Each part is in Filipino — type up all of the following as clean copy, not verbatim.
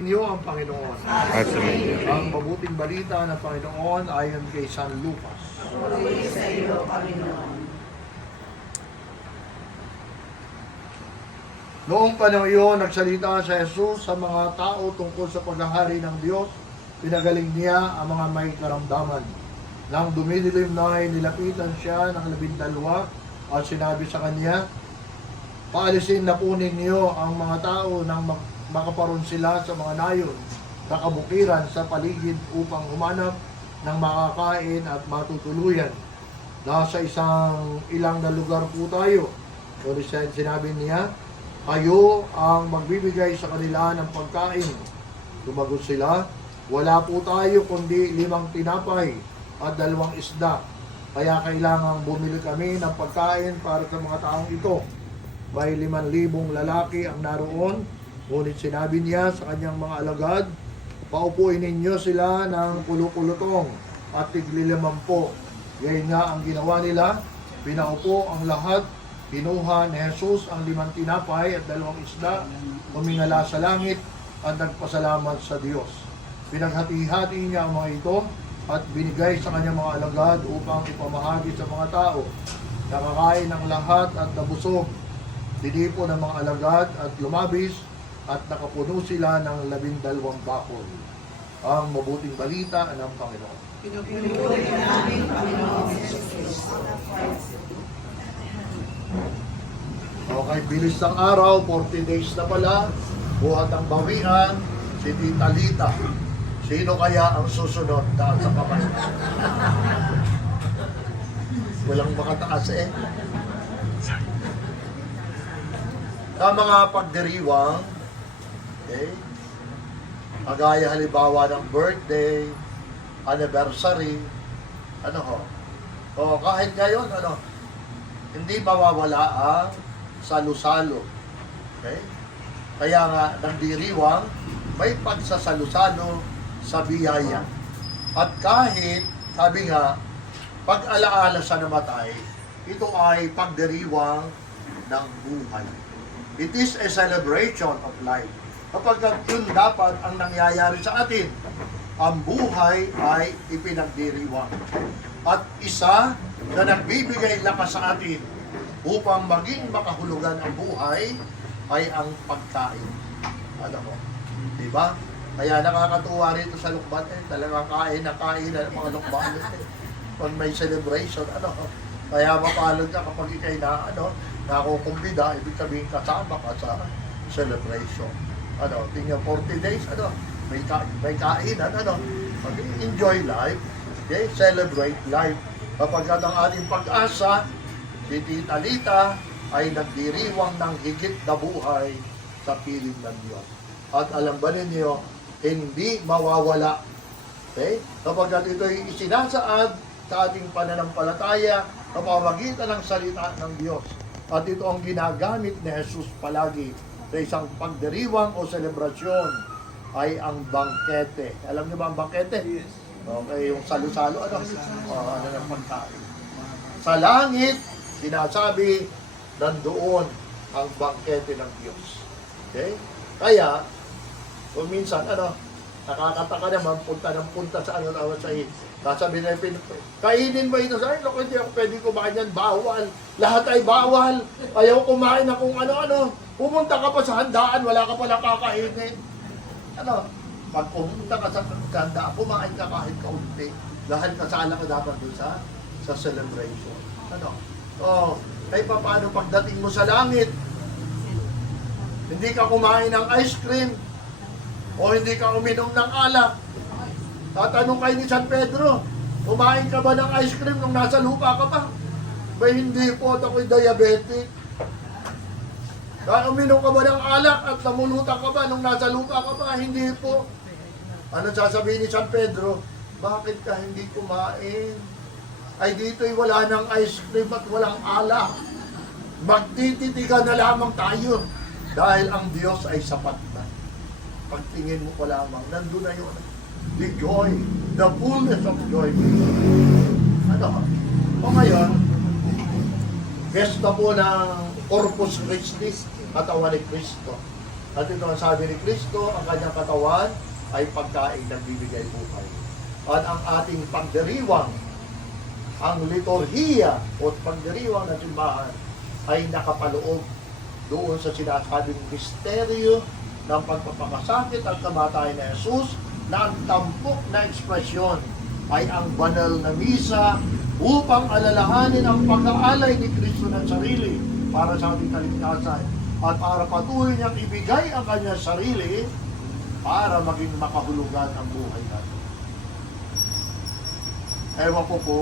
Inyo ang Panginoon. Ang mabuting balita ng Panginoon ayon kay San Lucas. Puri sa iyo, Panginoon. Noong panahon iyon, nagsalita si Jesus sa mga tao tungkol sa paghahari ng Diyos. Pinagaling niya ang mga may karamdaman. Nang dumidilim na ay nilapitan siya ng 12 at sinabi sa kanya, paalisin na po ninyo ang mga tao nang makaparoon sila sa mga nayon na kabukiran sa paligid upang humanap ng makakain at matutuluyan. Nasa ilang na lugar po tayo. So sinabi niya, kayo ang magbibigay sa kanila ng pagkain. Tumagot sila, wala po tayo kundi 5 tinapay at 2 isda. Kaya kailangang bumili kami ng pagkain para sa mga taong ito. May 5,000 lalaki ang naroon. Ngunit sinabi niya sa kanyang mga alagad, paupuin ninyo sila ng pulukulutong at tig-50. Ngayon nga ang ginawa nila, pinaupo ang lahat, kinuha ni Jesus ang 5 tinapay at 2 isda, tumingala sa langit at nagpasalamat sa Diyos. Pinaghati-hati niya ang mga ito at binigay sa kanyang mga alagad upang ipamahagi sa mga tao. Nakakain ang lahat at nabusog. Dinipo ng mga alagad at lumabis at nakapuno sila ng 12 bakol. Ang mabuting balita ng Panginoon. Pinupuri ka namin, Panginoon Jesus. Okay, bilis ng araw, 40 days na pala, buhat ang bawian, si Tita Lita. Sino kaya ang susunod dahil sa kamay? Walang makataas eh. Sa mga pagdiriwang, okay, kagaya halimbawa ng birthday, anniversary, o kahit ngayon, hindi mawawala ang salo-salo. Okay? Kaya nga, ng diriwang, may pagsasalo-salo sa biyaya. At kahit, sabi nga, pag-alaala sa namatay, ito ay pagdiriwang ng buhay. It is a celebration of life. Kapag yun dapat ang nangyayari sa atin, ang buhay ay ipinagdiriwang. At isa na nagbibigay lakas sa atin upang maging makahulugan ang buhay ay ang pagkain. Diba? Kaya nakakatuwa rito sa lukban, talagang kain na ng mga lukban. Pag may celebration, kaya mapalad ka kapag ikay nakukumbida, ibig sabihin kasama ka sa celebration. Tingnan 40 days, may kainan, enjoy life, okay? Celebrate life. Kapag ang ating pag-asa, si Tita Lita ay nagdiriwang ng higit na buhay sa piling ng Diyos. At alam ba ninyo, hindi mawawala. Okay? Kapag ito'y isinasaad sa ating pananampalataya, kapamagitan ng salita ng Diyos. At ito ang ginagamit ni Jesus palagi sa isang pagdiriwang o selebrasyon ay ang bangkete. Alam niyo ba ang bangkete? Yes. Okay, yung salo-salo, ng pagkain. Sa langit, sinasabi, nandoon ang bangkete ng Diyos. Okay? Kaya, kung minsan, nakakataka naman, punta sa sa sasabihin na kainin mo ito sa akin, hindi ako pwede kumain yan, bawal. Lahat ay bawal. Ayaw kumain na kung ano-ano. Pumunta ka pa sa handaan, wala ka palang kakainin. Pag pumunta ka sa handaan, kumain ka kahit kaunti. Dahil kasala ka dapat doon sa celebration. Ay paano pagdating mo sa langit? Hindi ka kumain ng ice cream o hindi ka uminom ng alak. Tatanong kayo ni San Pedro, kumain ka ba ng ice cream nung nasa lupa ka pa? Ba hindi po, at ako'y diabetic. Uminom ka ba ng alak at namulutan ka ba nung nasa lupa ka pa? Hindi po. Ano sasabihin ni San Pedro? Bakit ka hindi kumain? Ay dito'y wala ng ice cream at walang alak. Magtititigan na lamang tayo dahil ang Diyos ay sapat na. Pagtingin mo ko lamang, nandun na yun. The joy, the fullness of joy. O ngayon, Piyesta po ng Corpus Christi, katawan ni Kristo. At ito ang sabi ni Kristo, ang kanyang katawan ay pagkain ng bibigay buhay. At ang ating pagdiriwang, ang liturhiya o pagdiriwang ng simbahan ay nakapaloob doon sa sinasabing misteryo ng pagpapakasakit at kamatayan ni Jesus na ang tampok na ekspresyon ay ang banal na misa upang alalahanin ang pag-aalay ni Kristo ng sarili para sa ating kaligtasan at para patuloy niyang ibigay ang kanyang sarili para maging makahulugan ang buhay natin. Ewan ko po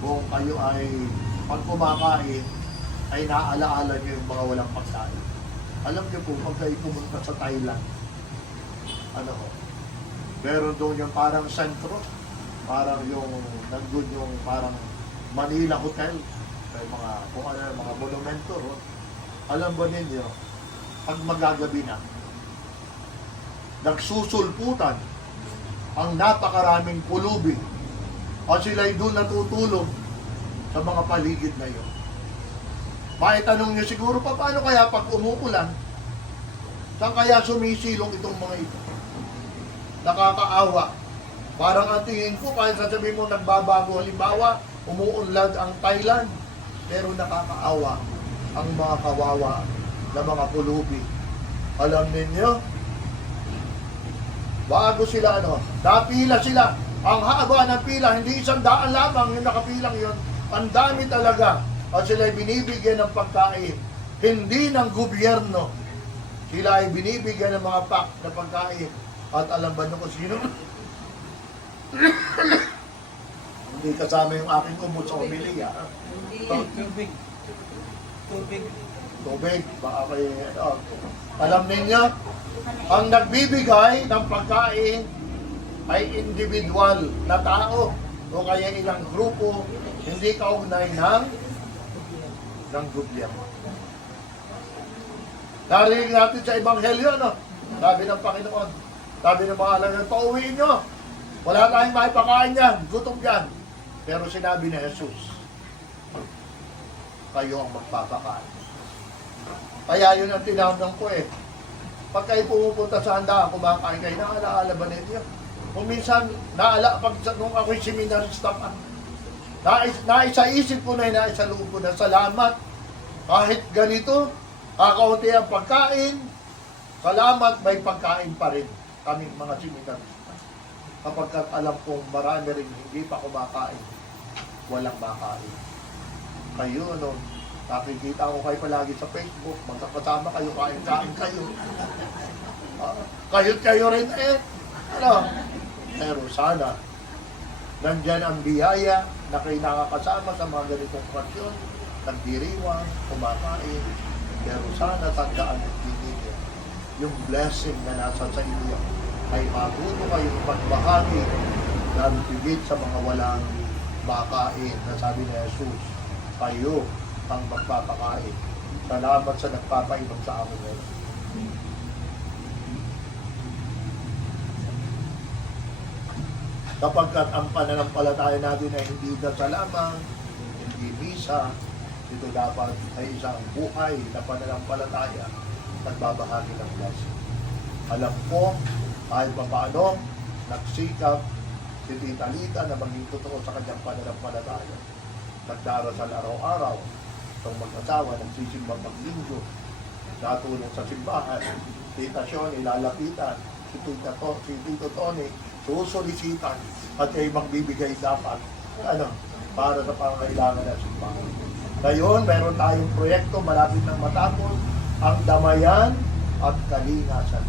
kung kayo ay pag kumakain ay naalaala niyo yung mga walang pagkain. Alam niyo po, pag kayo pumunta sa Thailand, ano ko, meron doon yung parang sentro, parang yung, nandun yung parang Manila Hotel, may mga, kung ano, mga monumento, alam ba ninyo, pag magagabi na, nagsusulputan ang napakaraming pulubi at sila'y doon natutulog sa mga paligid na yun. Maitanong nyo siguro pa, paano kaya pag umuulan, saan kaya sumisilong itong mga ito? Nakakaawa. Parang ang tingin ko, kahit sasabihin mo nagbabago, halimbawa, umuunlad ang Thailand, pero nakakaawa ang mga kawawa na mga pulubi. Alam ninyo, bago sila, napila sila. Ang haba ng pila, hindi 100 lamang yung nakapilang yon. Ang dami talaga. At sila ay binibigyan ng pagkain. Hindi ng gobyerno. Sila ay binibigyan ng mga pack na pagkain. At alam ba nyo kung sino? Hindi kasama yung aking umot sa umiliya. Tubig. Tubig. Baka kayo, alam ninyo, ang nagbibigay ng pagkain ay individual na tao o kaya ilang grupo, hindi kaugnay ng gobyerno. Narinig natin sa Ebanghelyo, sabi ng Panginoon, sabi ng mga alam nyo, pauwiin nyo. Wala tayong maipakain yan, gutom yan. Pero sinabi ni Jesus, kayo ang magpapakain. Kaya yun ang tinamnang ko Pag kayo pumupunta sa handaan, kumakain kayo, naalaala ba ninyo? Kung minsan, nung ako'y seminarista pa, naisa-isip ko na, naisa-loob ko na, salamat. Kahit ganito, kakaunti ang pagkain, salamat, may pagkain pa rin kaming mga seminarista. Kapag alam kong marami rin hindi pa kumakain, walang makain. Kayo, nakikita ko kayo palagi sa Facebook, magkakasama kayo, kain-kain kayo. Kayo rin Pero sana, nandyan ang biyaya na kayo nakakasama sa mga ganitong okasyon, nagdiriwang, kumakain. Pero sana tandaan at pinigil yung blessing na nasa sa inyo ay matuto kayong pagbahagi na bigit sa mga walang makain na sabi ni Jesus, kayo ang magpapakain. Salamat sa nagpapainom sa amin ngayon. Kapag ang pananampalataya natin ay hindi dasal lamang, hindi misa, ito dapat ay isang buhay na pananampalataya nagbabahagi ng blessing. Alam ko, kahit pa paano, nagsikap si Tita Lita na maging totoo sa kanyang pananampalataya. Nagdarasal araw-araw, itong mag-asawa, nagsisimba paglinggo, natulong sa simbahan, Tita Shoni, lalapitan, si Tito Tony, susolisitan at ay magbibigay dapat para sa pangangailangan ng simbahan. Ngayon, meron tayong proyekto malapit nang matapos, ang Damayan at Kalingasan.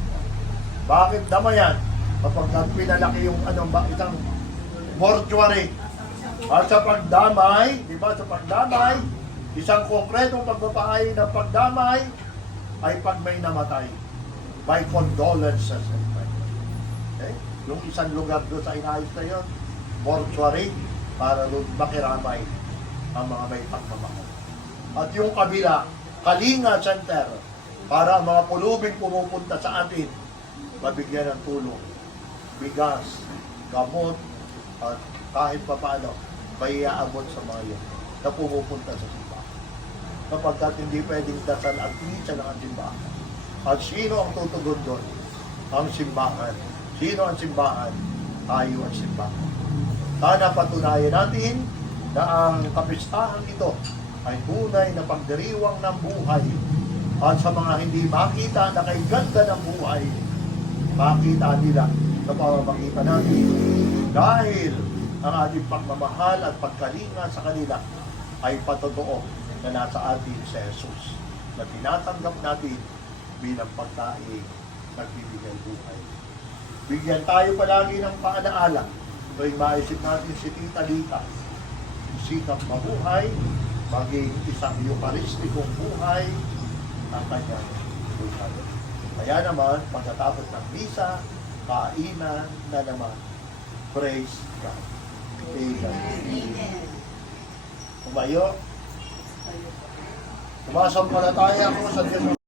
Bakit Damayan? Kapag pinalaki yung isang mortuary. At sa pagdamay, di ba, sa pagdamay, isang konkretong pagpapahay ng pagdamay ay pag may namatay. By condolences. Okay? Yung isang lugar doon sa inayos na yun, mortuary, para doon makiramay ang mga may pagmamahal. At yung kabila, Kalinga Center, para ang mga pulubing pumupunta sa atin, mabigyan ng tulong, bigas, gamot, at kahit pa paano, may iaabot sa mga yun na pumupunta sa simbahan. Kapag hindi pwedeng dasal ang klitsa ng simbahan, At sino ang tutugon doon? Ang simbahan. Sino ang simbahan? Tayo ang simbahan. Sana patunayan natin na ang kapistahan ito ay tunay na pagdiriwang ng buhay. At sa mga hindi makita na kay ganda ng buhay, makita nila sa pamamagitan natin dahil ang ating pagmamahal at pagkalinga sa kanila ay patotoo na nasa atin si Jesus na tinatanggap natin bilang pagkain nagbibigay buhay. Bigyan tayo palagi ng paalaala tuwing maisip natin si Tita Lita, sikap mabuhay, maging isang eucharistikong buhay ang kanyang buhay. Kaya naman, pagkatapos ng misa, kainan na naman. Praise God. Amen. Tumayo. Sumasampalataya ako sa Diyos.